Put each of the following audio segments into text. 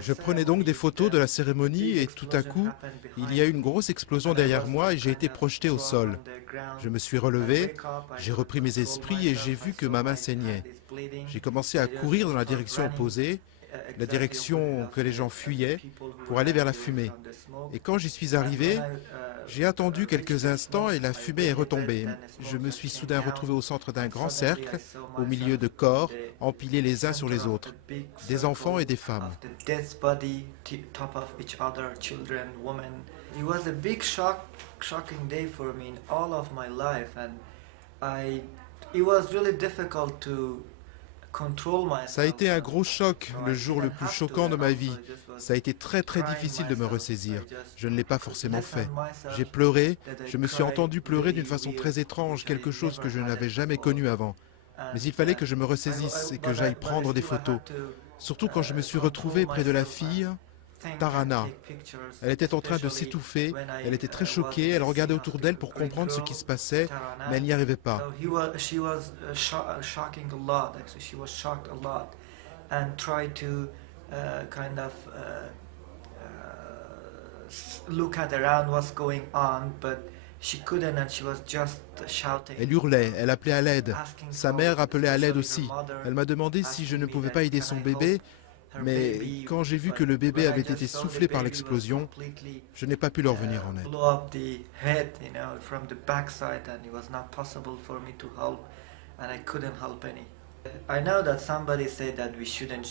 Je prenais donc des photos de la cérémonie et tout à coup, il y a eu une grosse explosion derrière moi et j'ai été projeté au sol. Je me suis relevé, j'ai repris mes esprits et j'ai vu que ma main saignait. J'ai commencé à courir dans la direction opposée, la direction que les gens fuyaient, pour aller vers la fumée. Et quand j'y suis arrivé, j'ai attendu quelques instants et la fumée est retombée. Je me suis soudain retrouvé au centre d'un grand cercle, au milieu de corps, empilés les uns sur les autres, des enfants et des femmes. Shocking day for me in all of my life, and it was really difficult to control Ça a myself. été un gros choc, So le I jour le didn't plus have to, choquant de and ma also vie. I just was Ça a été très crying difficile de me myself. So ressaisir. I just Je ne l'ai pas could forcément listen fait. myself J'ai pleuré, that I je me suis cried entendu pleurer d'une really façon weird, très étrange, which I quelque chose never que je had n'avais it jamais before. connu avant. Mais And il fallait que je me ressaisisse et que j'aille prendre des still I photos. had to Surtout quand je me suis control retrouvé près de la myself fille, and think and Tarana. take pictures, Elle était en train de especially s'étouffer, when elle I était très was choquée, in elle the regardait scene autour of d'elle the pour Greek comprendre ce girl, qui se passait, mais Tarana. elle n'y arrivait pas. So she was shocking a lot. Actually, she was shocked a lot, and tried to kind of look at around what's going on, but she couldn't, and she was just shouting. Elle hurlait, elle appelait à l'aide. Asking Sa for, mère appelait à l'aide especially her aussi. mother, Elle m'a demandé si je asking ne me pouvais that pas aider can son I help bébé, her mais baby, quand j'ai vu but que le bébé when I avait just été saw the soufflé par baby was l'explosion, completely je n'ai pas pu leur venir en aide. blow up the head, you know, from the backside, and it was not possible for me to help, and I couldn't help any. I know that somebody said that we shouldn't,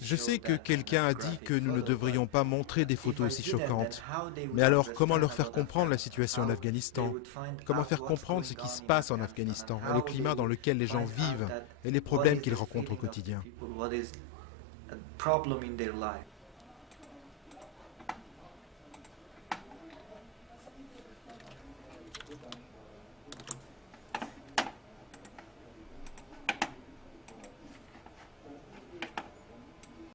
Je show sais que that kind quelqu'un of a dit graphic que nous ne photo, devrions but pas montrer des if photos I aussi didn't, then choquantes. how they would Mais alors, comment understand leur faire about comprendre la Afghanistan? situation en How they Afghanistan? would find Comment out faire what's comprendre ce going qui se on in passe en Afghanistan, Afghanistan and et le how they climat dans would lequel les gens find out vivent that et les what problèmes is qu'ils the rencontrent au feeling of the quotidien? people, what is a problem in their life.